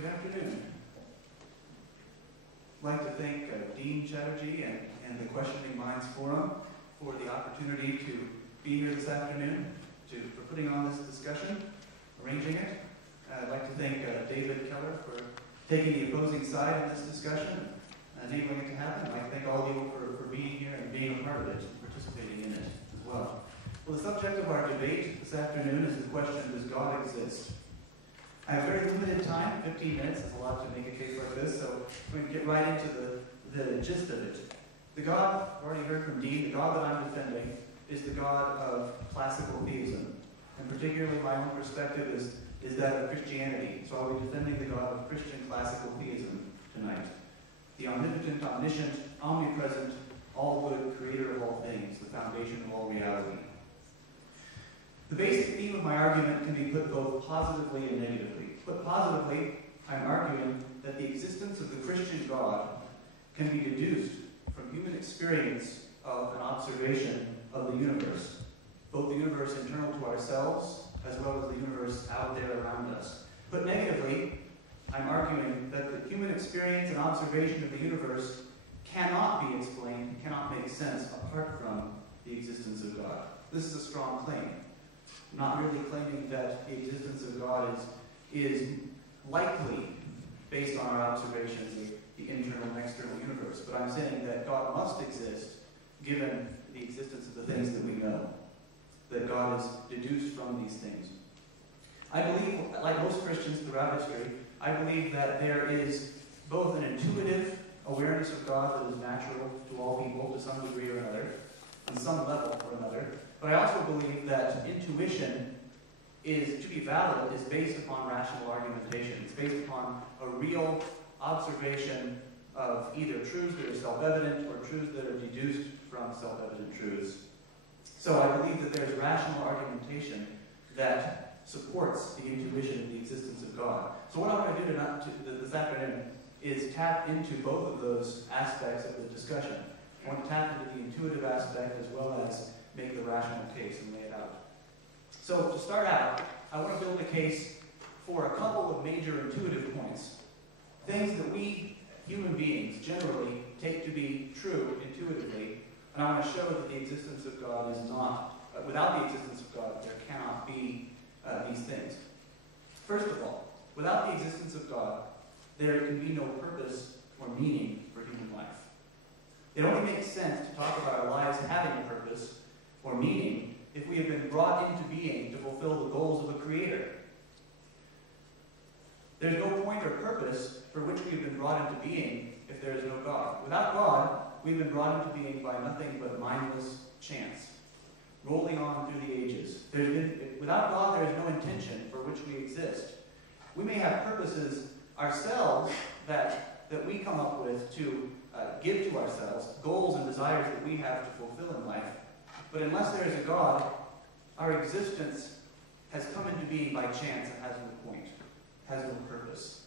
Good afternoon. I'd like to thank Dean Chatterjee and the Questioning Minds Forum for the opportunity to be here this afternoon, for putting on this discussion, arranging it. I'd like to thank David Keller for taking the opposing side in this discussion, enabling it to happen. I'd like to thank all of you for being here and being a part of it, and participating in it as well. Well, the subject of our debate this afternoon is the question, does God exist? I have very limited time, 15 minutes is a lot to make a case like this, so I'm going to get right into the gist of it. The God, I've already heard from Deen, the God that I'm defending is the God of classical theism. And particularly my own perspective is that of Christianity. So I'll be defending the God of Christian classical theism tonight. The omnipotent, omniscient, omnipresent, all-good creator of all things, the foundation of all reality. The basic theme of my argument can be put both positively and negatively. Put positively, I'm arguing that the existence of the Christian God can be deduced from human experience of an observation of the universe, both the universe internal to ourselves as well as the universe out there around us. Put negatively, I'm arguing that the human experience and observation of the universe cannot be explained, cannot make sense apart from the existence of God. This is a strong claim. I'm not really claiming that the existence of God is likely based on our observations of the internal and external universe, but I'm saying that God must exist given the existence of the things that we know, that God is deduced from these things. I believe, like most Christians throughout history, I believe that there is both an intuitive awareness of God that is natural to all people to some degree or another, on some level or another, but I also believe that intuition is, to be valid, is based upon rational argumentation. It's based upon a real observation of either truths that are self-evident or truths that are deduced from self-evident truths. So I believe that there's rational argumentation that supports the intuition of the existence of God. So what I'm going to do this afternoon is tap into both of those aspects of the discussion. I want to tap into the intuitive aspect as well as make the rational case and lay it out. So to start out, I want to build a case for a couple of major intuitive points. Things that we, human beings, generally take to be true intuitively. And I want to show that the existence of God is not, without the existence of God, there cannot be these things. First of all, without the existence of God, there can be no purpose or meaning for human life. It only makes sense to talk about our lives having a purpose or meaning if we have been brought into being to fulfill the goals of a creator. There's no point or purpose for which we have been brought into being if there is no God. Without God, we've been brought into being by nothing but mindless chance, rolling on through the ages. Without God, there is no intention for which we exist. We may have purposes ourselves that we come up with to give to ourselves, goals and desires that we have to fulfill in life. But unless there is a God, our existence has come into being by chance and has no point, has no purpose.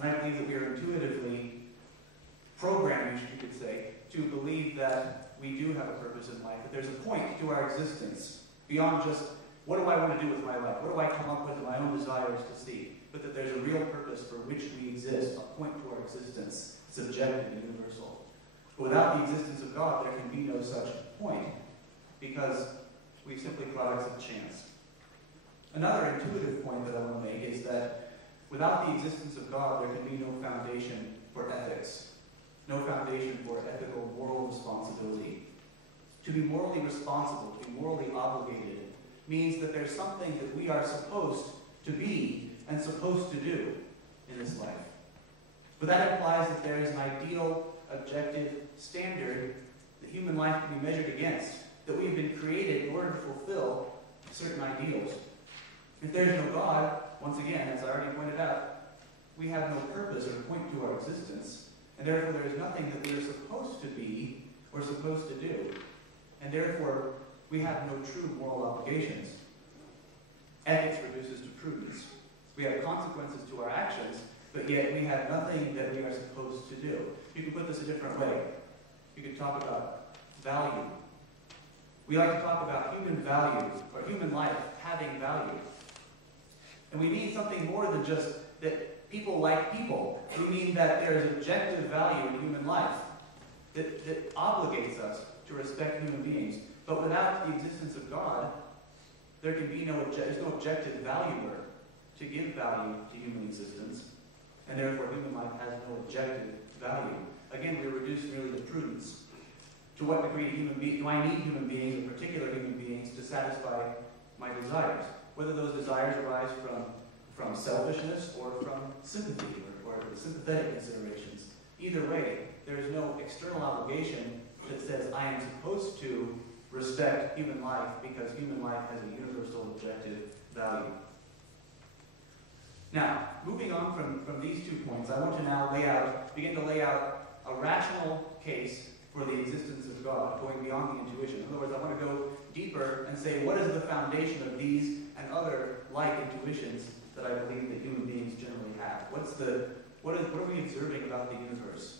And I believe that we are intuitively programmed, you could say, to believe that we do have a purpose in life, that there's a point to our existence beyond just, what do I want to do with my life? What do I come up with in my own desires to see? But that there's a real purpose for which we exist, a point to our existence, subjective and universal. But without the existence of God, there can be no such point, because we're simply products of chance. Another intuitive point that I want to make is that without the existence of God, there can be no foundation for ethics, no foundation for ethical, moral responsibility. To be morally responsible, to be morally obligated, means that there's something that we are supposed to be and supposed to do in this life. But that implies that there is an ideal, objective standard that human life can be measured against, that we've been created in order to fulfill certain ideals. If there's no God, once again, as I already pointed out, we have no purpose or point to our existence, and therefore there is nothing that we are supposed to be or supposed to do. And therefore, we have no true moral obligations. Ethics reduces to prudence. We have consequences to our actions, but yet we have nothing that we are supposed to do. You can put this a different way. You could talk about value. We like to talk about human values, or human life having value. And we need something more than just that people like people. We mean that there is objective value in human life that obligates us to respect human beings. But without the existence of God, there can be there's no objective valuer to give value to human existence, and therefore human life has no objective value. Again, we're reduced merely to prudence. To what degree do I need human beings, or particular human beings, to satisfy my desires? Whether those desires arise from selfishness or from sympathy or sympathetic considerations. Either way, there is no external obligation that says I am supposed to respect human life because human life has a universal objective value. Now, moving on from these 2 points, I want to now begin to lay out a rational case for the existence of God, going beyond the intuition. In other words, I want to go deeper and say, what is the foundation of these and other like intuitions that I believe that human beings generally have? What are we observing about the universe?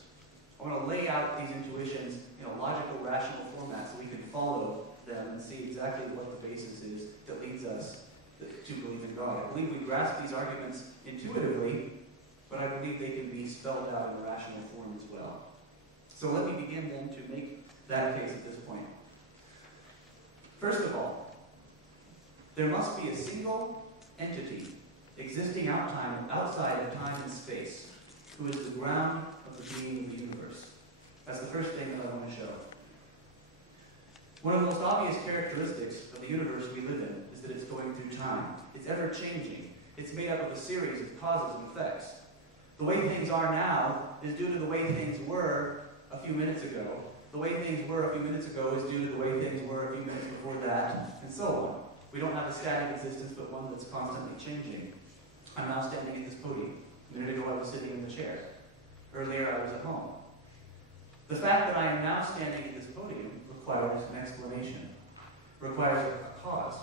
I want to lay out these intuitions in a logical, rational format so we can follow them and see exactly what the basis is that leads us to believe in God. I believe we grasp these arguments intuitively, but I believe they can be spelled out in a rational form as well. So let me begin then to make that case at this point. First of all, there must be a single entity existing outside of time and space who is the ground of the being of the universe. That's the first thing that I want to show. One of the most obvious characteristics of the universe we live in is that it's going through time. It's ever-changing. It's made up of a series of causes and effects. The way things are now is due to the way things were a few minutes ago. The way things were a few minutes ago is due to the way things were a few minutes before that, and so on. We don't have a static existence, but one that's constantly changing. I'm now standing at this podium. A minute ago I was sitting in the chair. Earlier I was at home. The fact that I am now standing at this podium requires an explanation, requires a cause.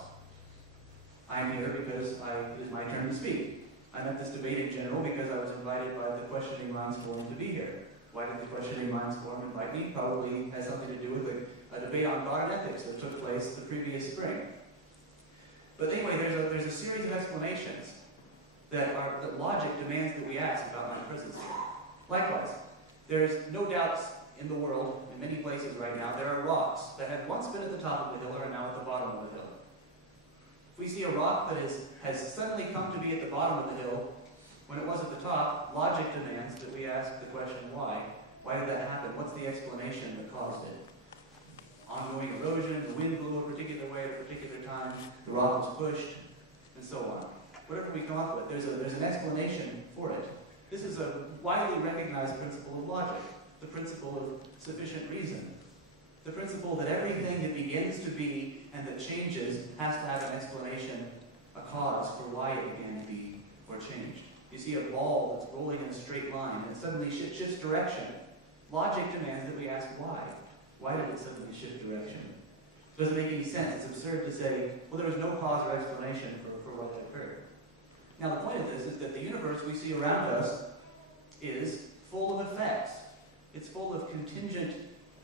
I am here because it is my turn to speak. I'm at this debate in general because I was invited by the Questioning Minds Forum to be here. Why did the Questioning Minds Forum invite me? Probably has something to do with a debate on God and ethics that took place the previous spring. But anyway, there's a series of explanations that logic demands that we ask about my presence here. Likewise, there's no doubts in the world, in many places right now, there are rocks that had once been at the top of the hill or are now at the bottom of the hill. If we see a rock that has suddenly come to be at the bottom of the hill, when it was at the top, logic demands that we ask the question, why? Why did that happen? What's the explanation that caused it? Ongoing erosion, the wind blew a particular way at a particular time, the rock was pushed, and so on. Whatever we come up with, there's an explanation for it. This is a widely recognized principle of logic, the principle of sufficient reason. The principle that everything that begins to be and that changes has to have an explanation, a cause for why it began to be or changed. You see a ball that's rolling in a straight line and it suddenly shifts direction. Logic demands that we ask why. Why did it suddenly shift direction? It doesn't make any sense. It's absurd to say, well, there was no cause or explanation for what occurred. Now, the point of this is that the universe we see around us is full of effects. It's full of contingent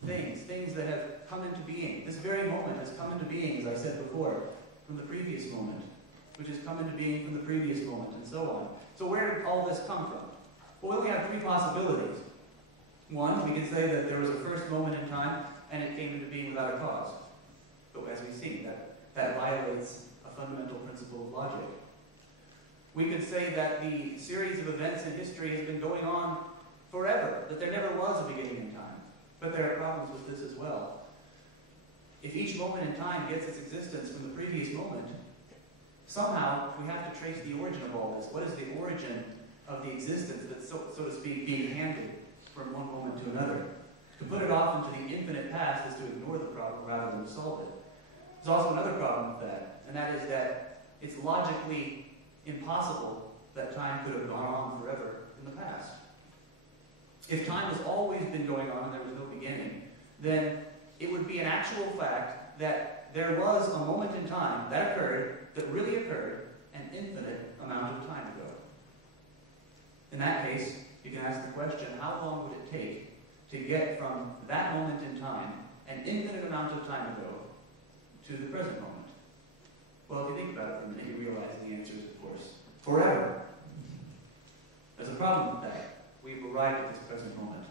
things that have come into being. This very moment has come into being, as I said before, from the previous moment, which has come into being from the previous moment, and so on. So where did all this come from? Well, we only have 3 possibilities. One, we can say that there was a first moment in time, and it came into being without a cause. But as we've seen, that violates a fundamental principle of logic. We could say that the series of events in history has been going on forever, that there never was a beginning in time. But there are problems with this as well. If each moment in time gets its existence from the previous moment, somehow we have to trace the origin of all this. What is the origin of the existence that's, so to speak, being handed from one moment to another? To put it off into the infinite past is to ignore the problem rather than to solve it. There's also another problem with that, and that is that it's logically impossible that time could have gone on forever in the past. If time has always been going on and there was no beginning, then it would be an actual fact that there was a moment in time that occurred, that really occurred, an infinite amount of time ago. In that case, you can ask the question, how long would it take to get from that moment in time, an infinite amount of time ago, to the present moment? Well, if you think about it for a minute, you realize the answer is, of course, forever. a problem with that. We've arrived at this present moment.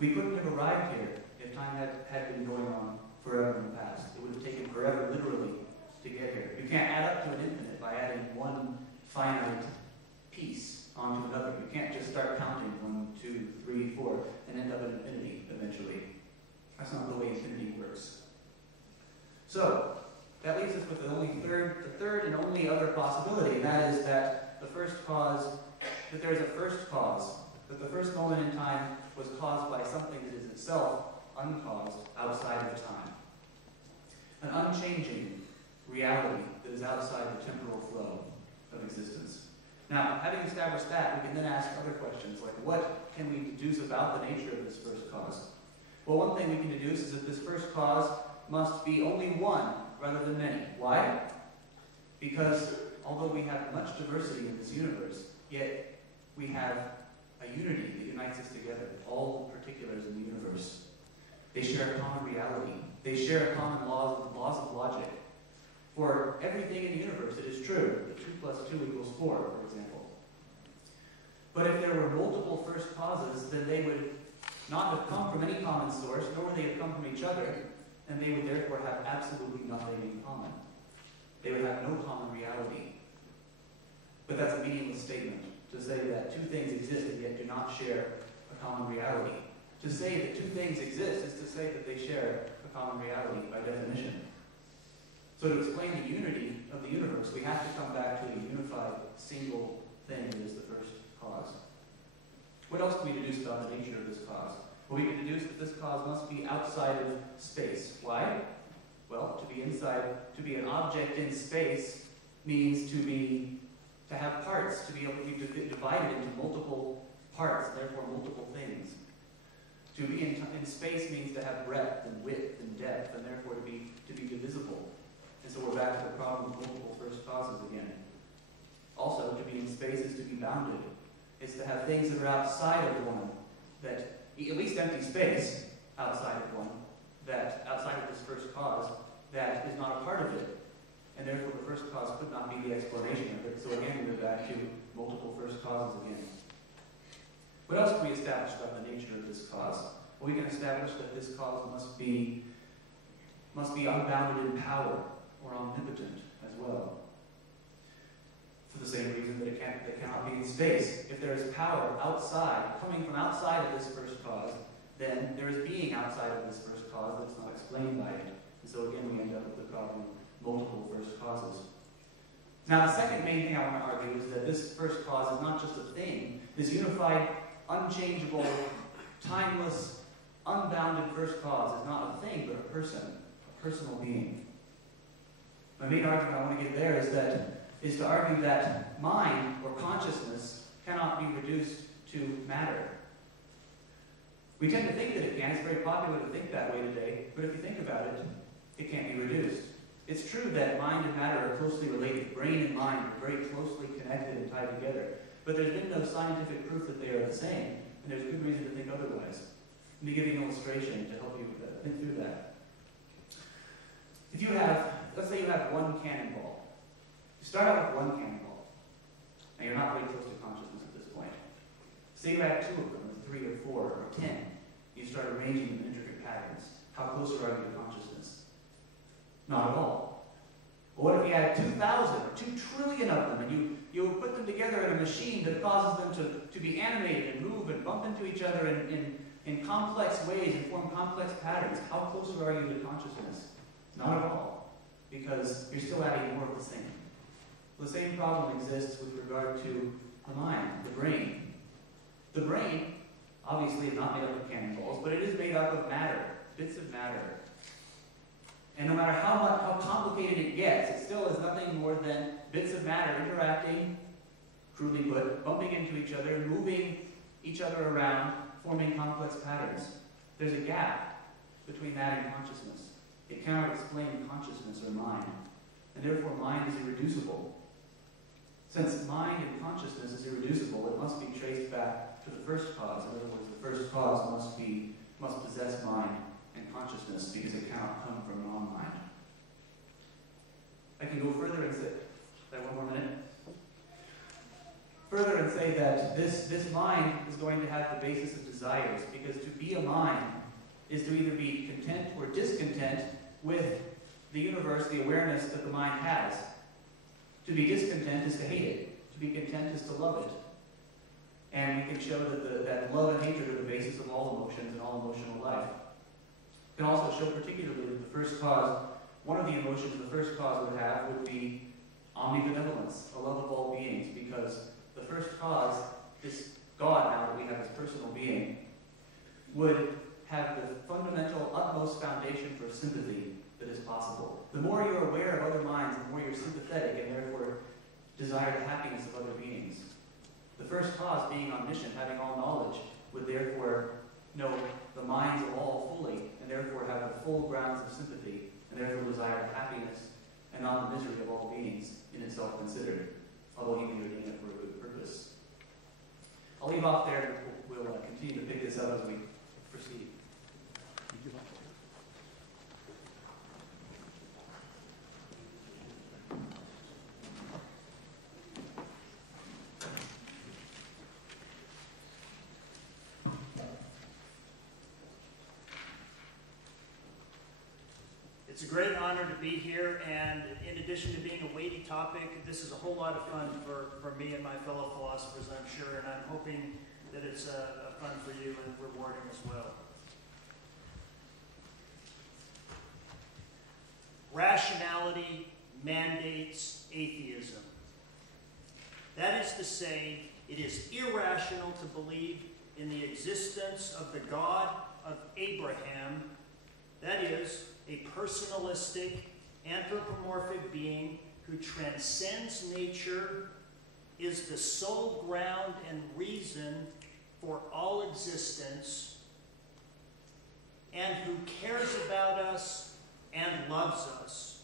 We couldn't have arrived here if time had been going on forever in the past. It would have taken forever, literally, to get here. You can't add up to an infinite by adding one finite piece onto another. You can't just start counting 1, 2, 3, 4, and end up at infinity eventually. That's not the way infinity works. So, that leaves us with the third and only other possibility, and that is that the first cause, that there is a first cause, that the first moment in time was caused by something that is itself uncaused outside of time. An unchanging reality that is outside the temporal flow of existence. Now, having established that, we can then ask other questions, like what can we deduce about the nature of this first cause? Well, one thing we can deduce is that this first cause must be only one rather than many. Why? Because although we have much diversity in this universe, yet we have a unity that unites us together, all the particulars in the universe. They share a common reality. They share common laws of logic. For everything in the universe, it is true that 2 plus 2 equals 4, for example. But if there were multiple first causes, then they would not have come from any common source, nor would they have come from each other, and they would therefore have absolutely nothing in common. They would have no common reality. But that's a meaningless statement, to say that two things exist and yet do not share a common reality. To say that two things exist is to say that they share a common reality by definition. So to explain the unity of the universe, we have to come back to a unified, single thing that is the first cause. What else can we deduce about the nature of this cause? Well, we can deduce that this cause must be outside of space. Why? Well, to be an object in space means to have parts, to be able to be divided into multiple parts, and therefore multiple things. To be in space means to have breadth and width and depth, and therefore to be divisible. And so we're back to the problem of multiple first causes again. Also, to be in space is to be bounded. It's to have things that are outside of one, that at least empty space outside of one, that outside of this first cause, that is not a part of it. And therefore the first cause could not be the explanation of it. So again, we're back to multiple first causes again. What else can we establish about the nature of this cause? Well, we can establish that this cause must be unbounded in power, or omnipotent as well. For the same reason that it cannot be in space. If there is power outside, coming from outside of this first cause, then there is being outside of this first cause that's not explained by it. And so again, we end up with the problem of multiple first causes. Now, the second main thing I want to argue is that this first cause is not just a thing. This unified, unchangeable, timeless, unbounded first cause is not a thing, but a person, a personal being. My main argument I want to give there is to argue that mind, or consciousness, cannot be reduced to matter. We tend to think that it can. It's very popular to think that way today, but if you think about it, it can't be reduced. It's true that mind and matter are closely related. Brain and mind are very closely connected and tied together. But there's been no scientific proof that they are the same, and there's good reason to think otherwise. Let me give you an illustration to help you think through that. Let's say you have one cannonball. You start out with one cannonball. Now you're not very close to consciousness at this point. Say you have 2 of them, or 3 or 4 or 10. You start arranging them in intricate patterns. How close are you to consciousness? Not at all. But what if you had 2,000 or 2 trillion of them, and you put them together in a machine that causes them to be animated and move and bump into each other in complex ways and form complex patterns? How closer are you to consciousness? Not at all, because you're still adding more of the same. The same problem exists with regard to the mind, the brain. The brain, obviously, is not made up of cannonballs, but it is made up of matter, bits of matter. And no matter how complicated it gets, it still is nothing more than bits of matter interacting, crudely put, bumping into each other, moving each other around, forming complex patterns. There's a gap between that and consciousness. It cannot explain consciousness or mind, and therefore mind is irreducible. Since mind and consciousness is irreducible, it must be traced back to the first cause. In other words, the first cause must possess mind and consciousness, because it cannot come from non-mind. I can go further and say, I have 1 more minute. further and say that this mind is going to have the basis of desires, because to be a mind is to either be content or discontent with the universe, the awareness that the mind has. To be discontent is to hate it. To be content is to love it. And we can show that love and hatred are the basis of all emotions and all emotional life. We can also show particularly that the first cause, one of the emotions the first cause would have would be omnibenevolence, a love of all beings, because the first cause, this God now that we have as personal being, would have the fundamental, utmost foundation for sympathy that is possible. The more you're aware of other minds, the more you're sympathetic and therefore desire the happiness of other beings. The first cause, being omniscient, having all knowledge, would therefore know the minds of all fully, and therefore have the full grounds of sympathy, and therefore desire the happiness and not the misery of all beings in itself considered, although he can ordain it for a good purpose. I'll leave off there, and we'll continue to pick this up as we proceed. It's a great honor to be here, and in addition to being a weighty topic, this is a whole lot of fun for me and my fellow philosophers, I'm sure, and I'm hoping that it's fun for you and rewarding as well. Rationality mandates atheism. That is to say, it is irrational to believe in the existence of the God of Abraham, that is, a personalistic, anthropomorphic being who transcends nature, is the sole ground and reason for all existence, and who cares about us and loves us.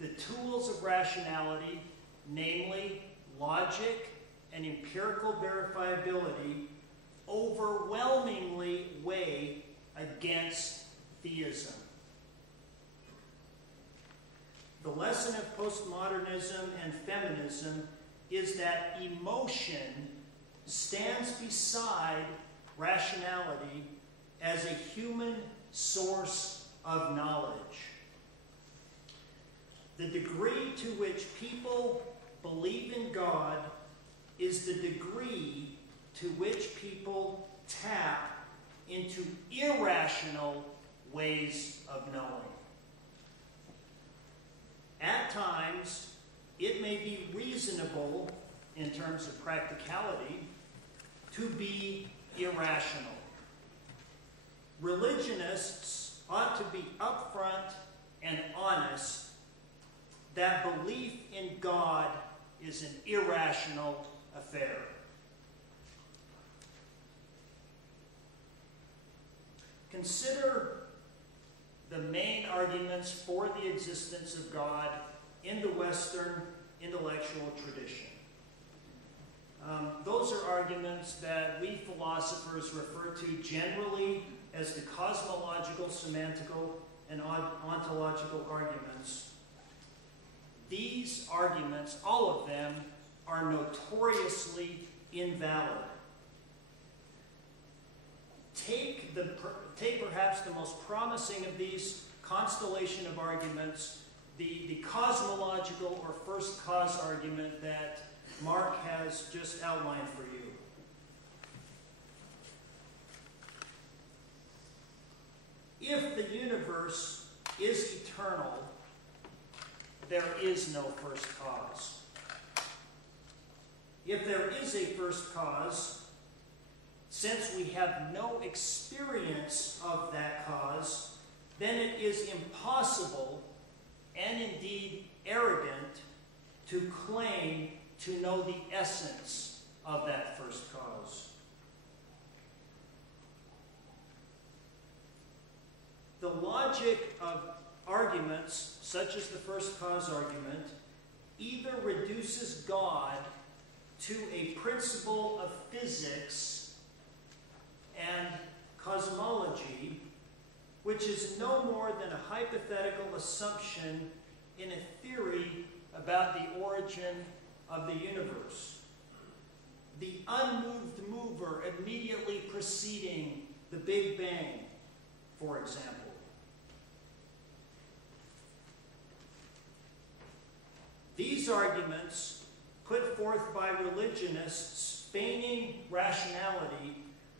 The tools of rationality, namely logic and empirical verifiability, overwhelmingly weigh against theism. The lesson of postmodernism and feminism is that emotion stands beside rationality as a human source of knowledge. The degree to which people believe in God is the degree to which people tap into irrational ways of knowing. At times, it may be reasonable, in terms of practicality, to be irrational. Religionists ought to be upfront and honest that belief in God is an irrational affair. Consider the main arguments for the existence of God in the Western intellectual tradition. Those are arguments that we philosophers refer to generally as the cosmological, semantical, and ontological arguments. These arguments, all of them, are notoriously invalid. Take perhaps the most promising of these constellation of arguments, the cosmological or first cause argument that Mark has just outlined for you. If the universe is eternal, there is no first cause. If there is a first cause, since we have no experience of that cause, then it is impossible and indeed arrogant to claim to know the essence of that first cause. The logic of arguments, such as the first cause argument, either reduces God to a principle of physics and cosmology, which is no more than a hypothetical assumption in a theory about the origin of the universe. universe immediately preceding the Big Bang, for example. These arguments, put forth by religionists feigning rationality,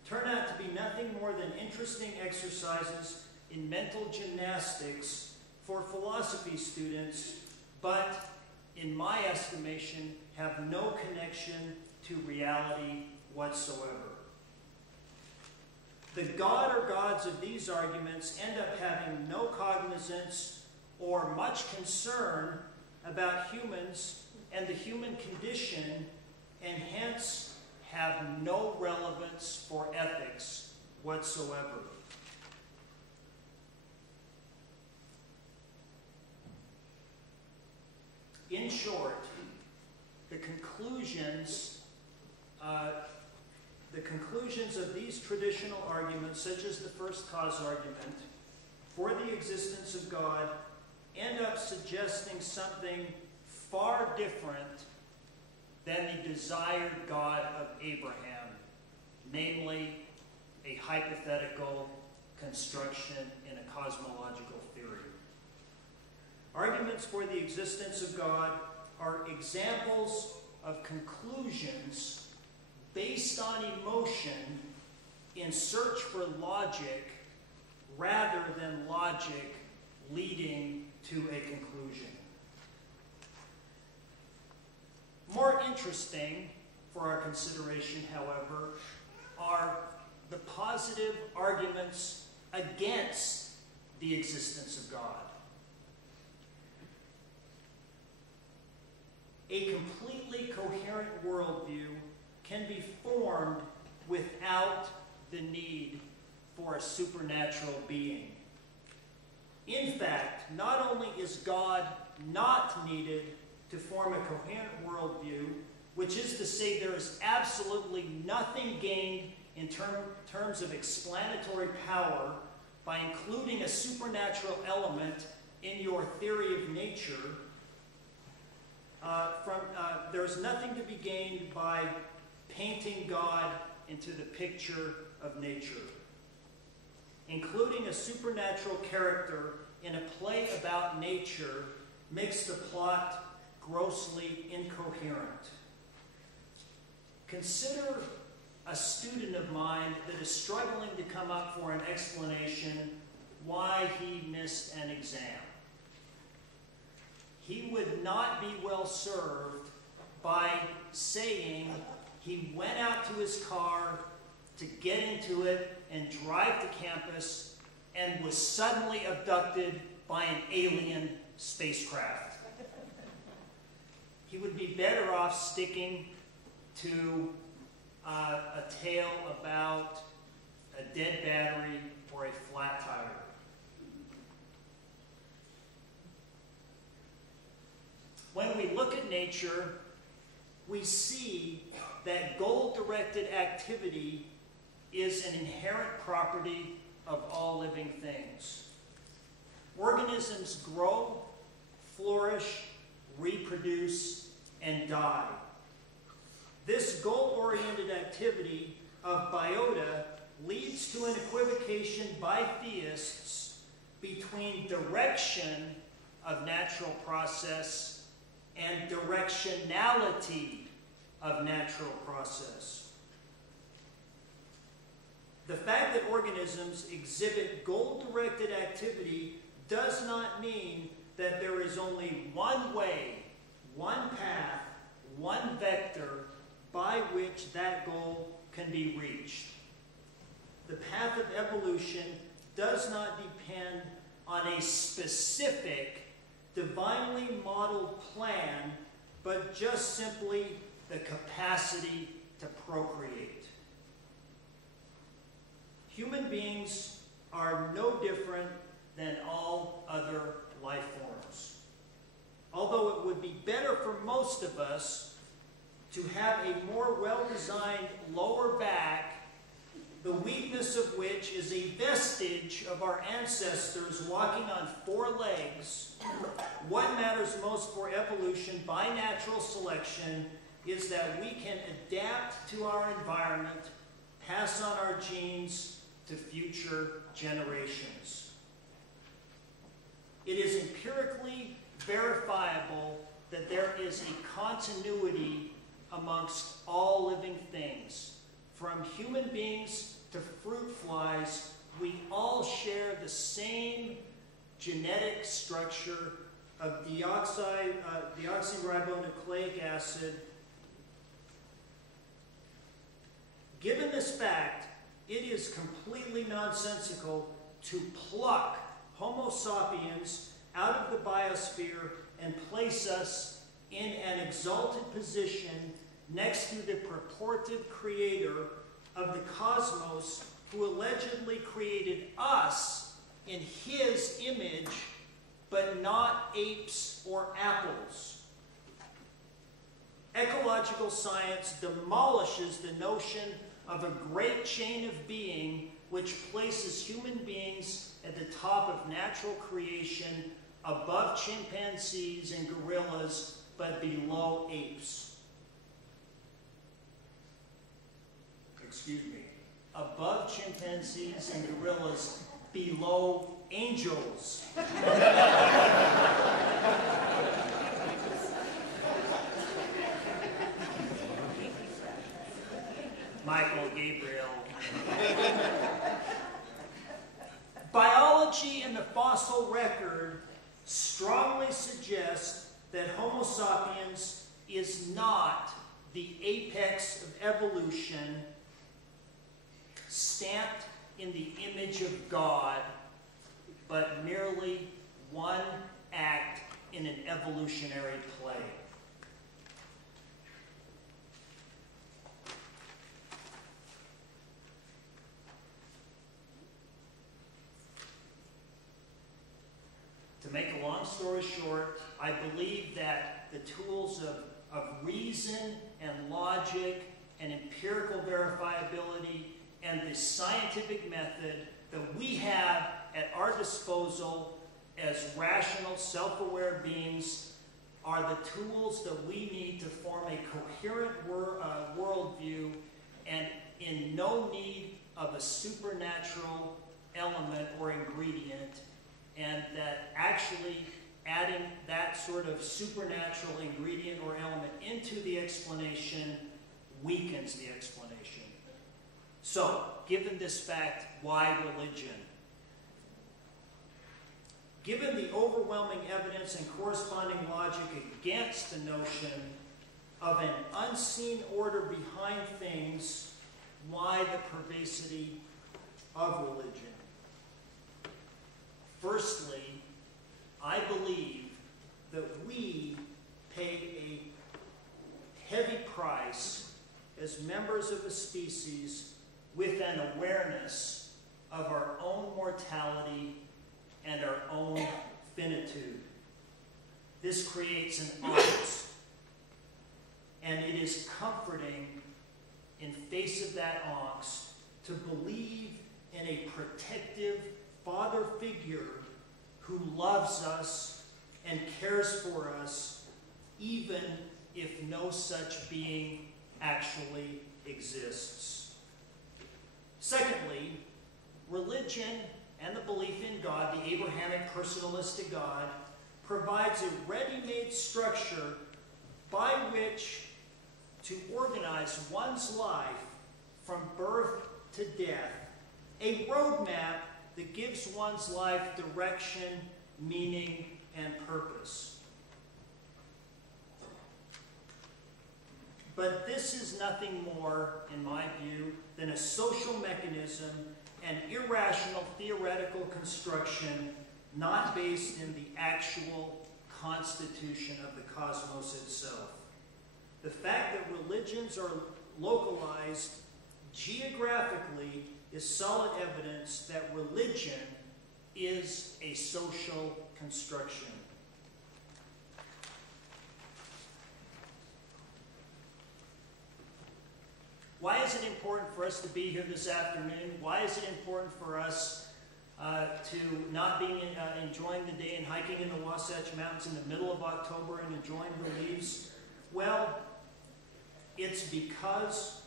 turn out to be nothing more than interesting exercises in mental gymnastics for philosophy students, but, in my estimation, have no connection to reality whatsoever. The God or gods of these arguments end up having no cognizance or much concern about humans and the human condition, and hence have no relevance for ethics whatsoever. In short, the conclusions of these traditional arguments, such as the first cause argument, for the existence of God, end up suggesting something far different than the desired God of Abraham, namely a hypothetical construction in a cosmological theory. Arguments for the existence of God are examples of conclusions based on emotion in search for logic rather than logic leading to a conclusion. More interesting for our consideration, however, are the positive arguments against the existence of God. A completely coherent worldview can be formed without the need for a supernatural being. In fact, not only is God not needed to form a coherent worldview, which is to say there is absolutely nothing gained in terms of explanatory power by including a supernatural element in your theory of nature. There's nothing to be gained by painting God into the picture of nature. Including a supernatural character in a play about nature makes the plot grossly incoherent. Consider a student of mine that is struggling to come up for an explanation why he missed an exam. He would not be well served by saying he went out to his car to get into it and drive to campus and was suddenly abducted by an alien spacecraft. He would be better off sticking to a tale about a dead battery or a flat tire. When we look at nature, we see that goal-directed activity is an inherent property of all living things. Organisms grow, flourish, reproduce, and die. This goal-oriented activity of biota leads to an equivocation by theists between direction of natural process and directionality of natural process. The fact that organisms exhibit goal-directed activity does not mean that there is only one way, one path, one vector by which that goal can be reached. The path of evolution does not depend on a specific, divinely modeled plan, but just simply the capacity to procreate. Human beings are no different than all other life forms. Although it would be better for most of us to have a more well-designed lower back, the weakness of which is a vestige of our ancestors walking on four legs, what matters most for evolution by natural selection is that we can adapt to our environment pass on our genes to future generations. It is empirically verifiable that there is a continuity amongst all living things. From human beings to fruit flies, we all share the same genetic structure of deoxyribonucleic acid. Given this fact, it is completely nonsensical to pluck Homo sapiens out of the biosphere and place us in an exalted position next to the purported creator of the cosmos, who allegedly created us in his image, but not apes or apples. Ecological science demolishes the notion of a great chain of being which places human beings at the top of natural creation, above chimpanzees and gorillas, but below apes. Excuse me. Above chimpanzees and gorillas, below angels. Michael Gabriel. Biology and the fossil record strongly suggest that Homo sapiens is not the apex of evolution, stamped in the image of God, but merely one act in an evolutionary play. To make a long story short, I believe that the tools of reason and logic and empirical verifiability and the scientific method that we have at our disposal as rational, self-aware beings are the tools that we need to form a coherent worldview, and in no need of a supernatural element or ingredient, and that actually adding that sort of supernatural ingredient or element into the explanation weakens the explanation. So, given this fact, why religion? Given the overwhelming evidence and corresponding logic against the notion of an unseen order behind things, why the pervasivity of religion? Firstly, I believe that we pay a heavy price as members of a species with an awareness of our own mortality and our own finitude. This creates an angst, and it is comforting in face of that angst to believe in a protective father figure who loves us and cares for us, even if no such being actually exists. Secondly, religion and the belief in God, the Abrahamic personalistic God, provides a ready-made structure by which to organize one's life from birth to death, a roadmap that gives one's life direction, meaning, and purpose. But this is nothing more, in my view, than a social mechanism and irrational theoretical construction not based in the actual constitution of the cosmos itself. The fact that religions are localized geographically is solid evidence that religion is a social construction. Why is it important for us to be here this afternoon? Why is it important for us to not be enjoying the day and hiking in the Wasatch Mountains in the middle of October and enjoying the leaves? Well, it's because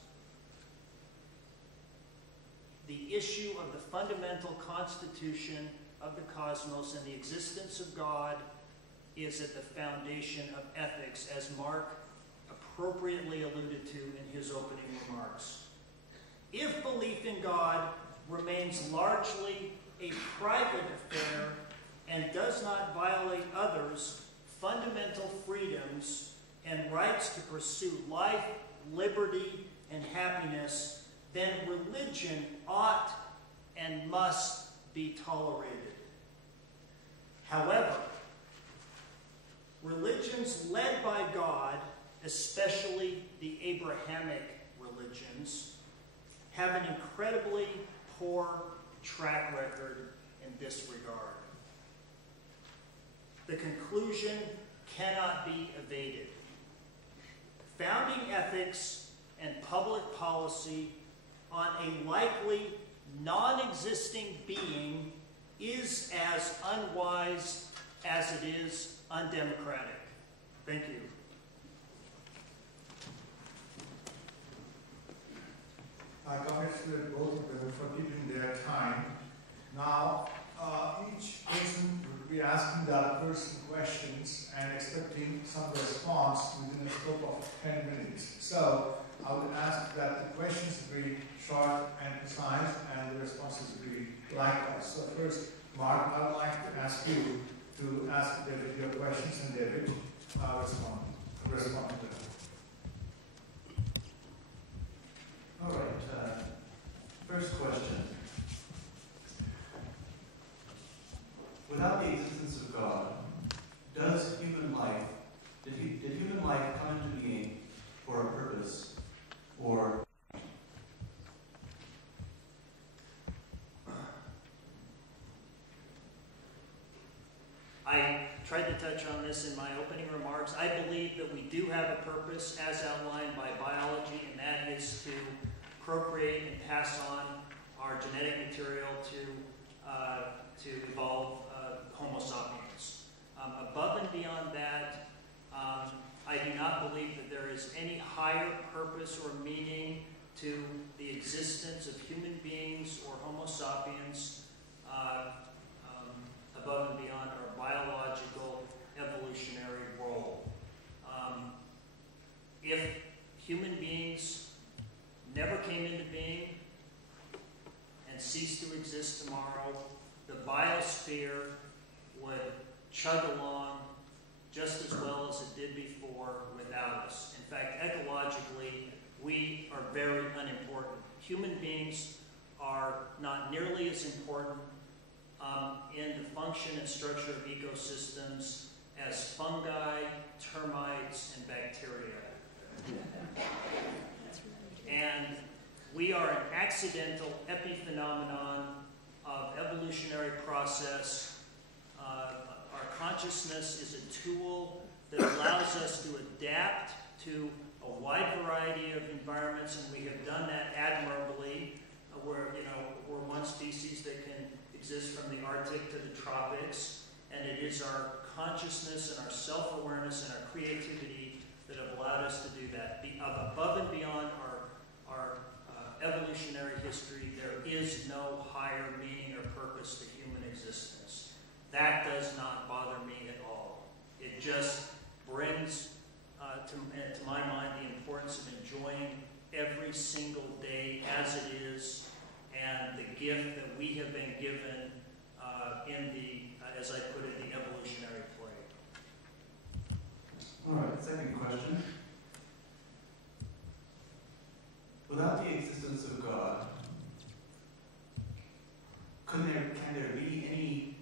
the issue of the fundamental constitution of the cosmos and the existence of God is at the foundation of ethics, as Mark appropriately alluded to in his opening remarks. If belief in God remains largely a private affair and does not violate others' fundamental freedoms and rights to pursue life, liberty, and happiness, then religion ought and must be tolerated. However, religions led by God, especially the Abrahamic religions, have an incredibly poor track record in this regard. The conclusion cannot be evaded. Founding ethics and public policy on a likely non-existing being is as unwise as it is undemocratic. Thank you. I congratulate both of them for keeping their time. Now, each person would be asking the other person questions and expecting some response within a scope of 10 minutes. So, I would ask that the questions be short and precise and the responses be likewise. So first, Mark, I would like to ask you to ask David your questions, and David respond to them. All right. First question. Without the existence of God, does human life, did human life come into being for a purpose, or I tried to touch on this in my opening remarks. I believe that we do have a purpose as outlined by biology, and that is to procreate and pass on our genetic material to evolve Homo sapiens. Above and beyond that, I do not believe that there is any higher purpose or meaning to the existence of human beings or Homo sapiens above and beyond our biological evolutionary role. If human beings never came into being and ceased to exist tomorrow, the biosphere would chug along just as well as it did before without us. In fact, ecologically, we are very unimportant. Human beings are not nearly as important in the function and structure of ecosystems as fungi, termites, and bacteria. And we are an accidental epiphenomenon of evolutionary process. Our consciousness is a tool that allows us to adapt to a wide variety of environments, and we have done that admirably. We're one species that can exist from the Arctic to the tropics, and it is our consciousness and our self-awareness and our creativity that have allowed us to do that. Above and beyond our evolutionary history, there is no higher meaning or purpose to human existence. That does not bother me at all. It just brings to my mind the importance of enjoying every single day as it is, and the gift that we have been given in the, as I put it, the evolutionary play. all right, second question. Without the existence of God, can there be any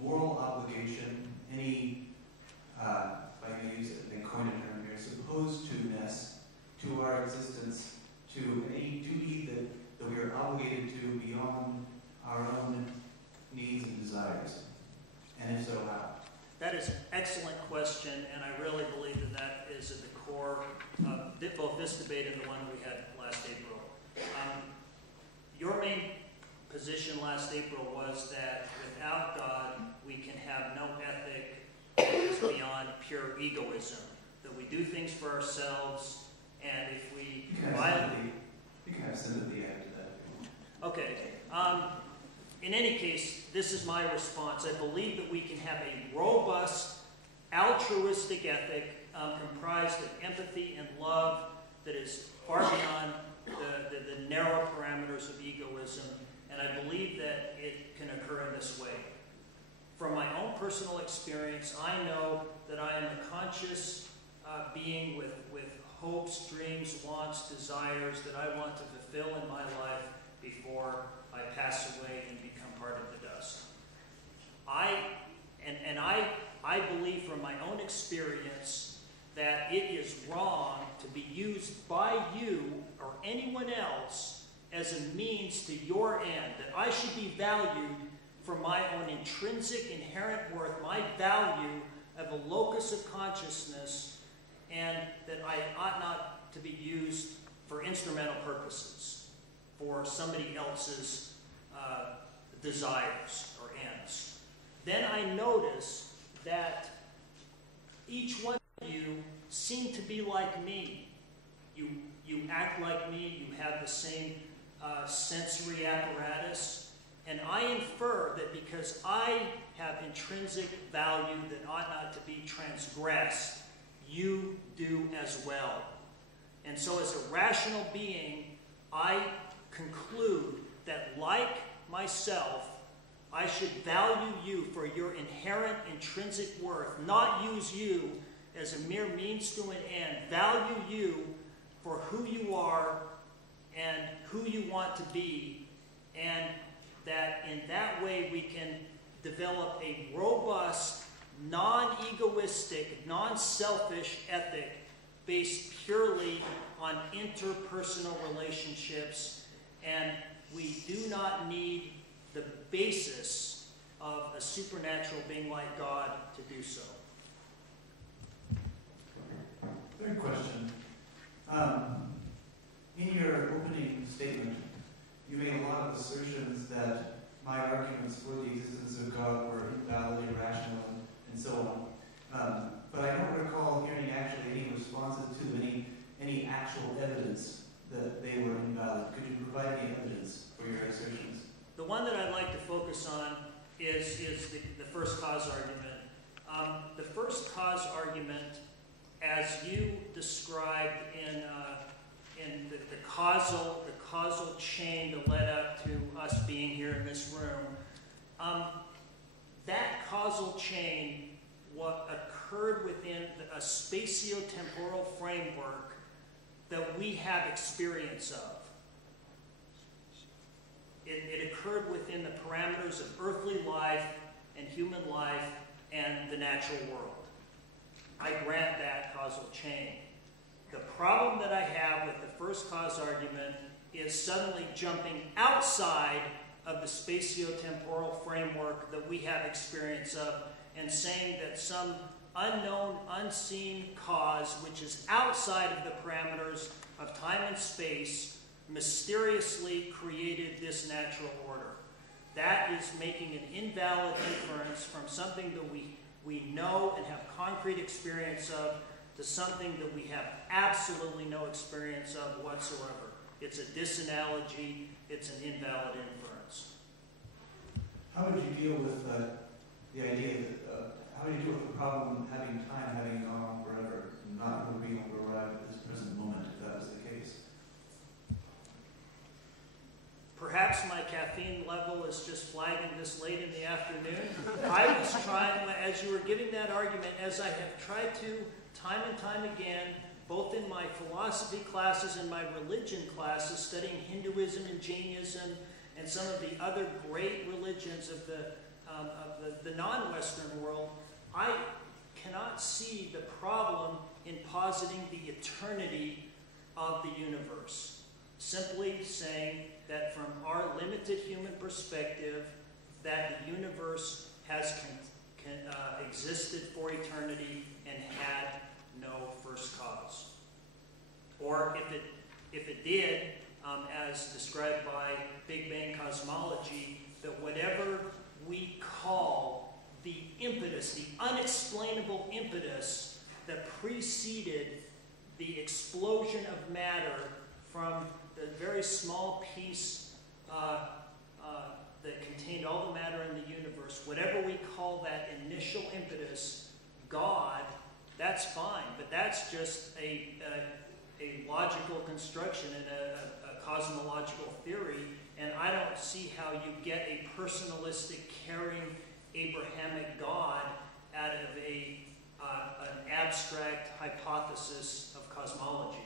moral obligation, any, if I may use it, they coin a term here, supposed to-ness to our existence, to any duty that we are obligated to beyond our own needs and desires? And if so, how? That is an excellent question, and I really believe that that is at the core of both this debate and the one we had last April. Your main position last April was that without God, we can have no ethic that is beyond pure egoism, that we do things for ourselves, and if we violate... You can have sympathy after that. Okay, in any case, this is my response. I believe that we can have a robust, altruistic ethic comprised of empathy and love that is far beyond the narrow parameters of egoism, and I believe that it can occur in this way. From my own personal experience, I know that I am a conscious being with hopes, dreams, wants, desires that I want to fulfill in my life before I pass away and become part of the dust. I believe from my own experience that it is wrong to be used by you or anyone else as a means to your end, that I should be valued for my own intrinsic, inherent worth, my value of a locus of consciousness, and that I ought not to be used for instrumental purposes, for somebody else's desires or ends. Then I notice that each one of you seem to be like me. You act like me, you have the same sensory apparatus, and I infer that because I have intrinsic value that ought not to be transgressed, you do as well. And so as a rational being, I conclude that like myself, I should value you for your inherent intrinsic worth, not use you as a mere means to an end. Value you for who you are and who you want to be, and that in that way we can develop a robust, non-egoistic, non-selfish ethic based purely on interpersonal relationships, and we do not need the basis of a supernatural being like God to do so. Third question. In your opening statement, you made a lot of assertions that my arguments for the existence of God were invalid, irrational, and so on. But I don't recall hearing actually any responses to any actual evidence that they were invalid. Could you provide any evidence for your assertions? The one that I'd like to focus on is the first cause argument. The first cause argument, as you described in the causal chain that led up to us being here in this room, that causal chain occurred within a spatio-temporal framework that we have experience of. It occurred within the parameters of earthly life and human life and the natural world. I grant that causal chain. The problem that I have with the first cause argument is suddenly jumping outside of the spatio-temporal framework that we have experience of and saying that some unknown, unseen cause, which is outside of the parameters of time and space, mysteriously created this natural order. That is making an invalid inference from something that we know and have concrete experience of to something that we have absolutely no experience of whatsoever. It's a disanalogy. It's an invalid inference. How would you deal with the idea that, how would you deal with the problem of having time having gone on forever and not really being able to arrive at this present moment, if that was the case? Perhaps my caffeine level is just flagging this late in the afternoon. I was trying, as you were giving that argument, as I have tried to time and time again, both in my philosophy classes and my religion classes, studying Hinduism and Jainism and some of the other great religions of the non-Western world, I cannot see the problem in positing the eternity of the universe. Simply saying that from our limited human perspective, that the universe has existed for eternity and had no first cause. Or if it did, as described by Big Bang cosmology, that whatever we call the impetus, the unexplainable impetus that preceded the explosion of matter from the very small piece that contained all the matter in the universe, whatever we call that initial impetus, God, that's fine, but that's just a logical construction and a cosmological theory, and I don't see how you get a personalistic, caring, Abrahamic God out of an abstract hypothesis of cosmology.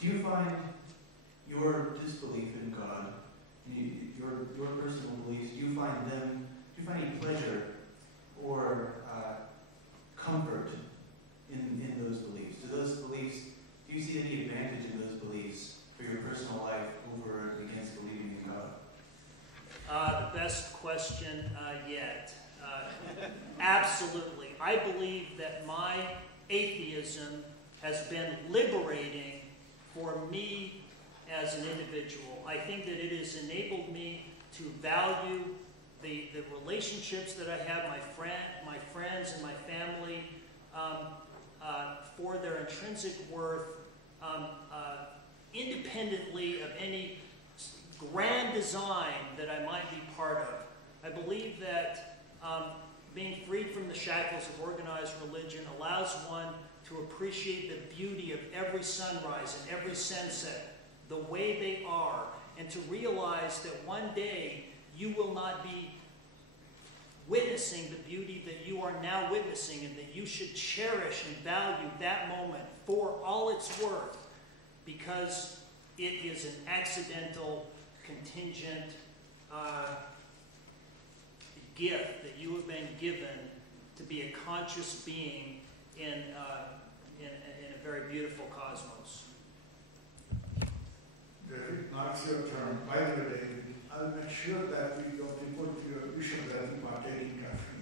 Do you find your disbelief in God, your personal beliefs, do you find any pleasure or comfort in those beliefs? Do you see any advantage in those beliefs for your personal life over against believing in God? The best question yet. Absolutely. I believe that my atheism has been liberating for me as an individual. I think that it has enabled me to value the relationships that I have, my friends and my family, for their intrinsic worth, independently of any grand design that I might be part of. I believe that being freed from the shackles of organized religion allows one to appreciate the beauty of every sunrise and every sunset, the way they are, and to realize that one day you will not be witnessing the beauty that you are now witnessing, and that you should cherish and value that moment for all it's worth, because it is an accidental, contingent gift that you have been given to be a conscious being in a very beautiful cosmos. David, now it's your turn. By the way, David, I'll make sure that we don't report to your vision that you are taking caffeine.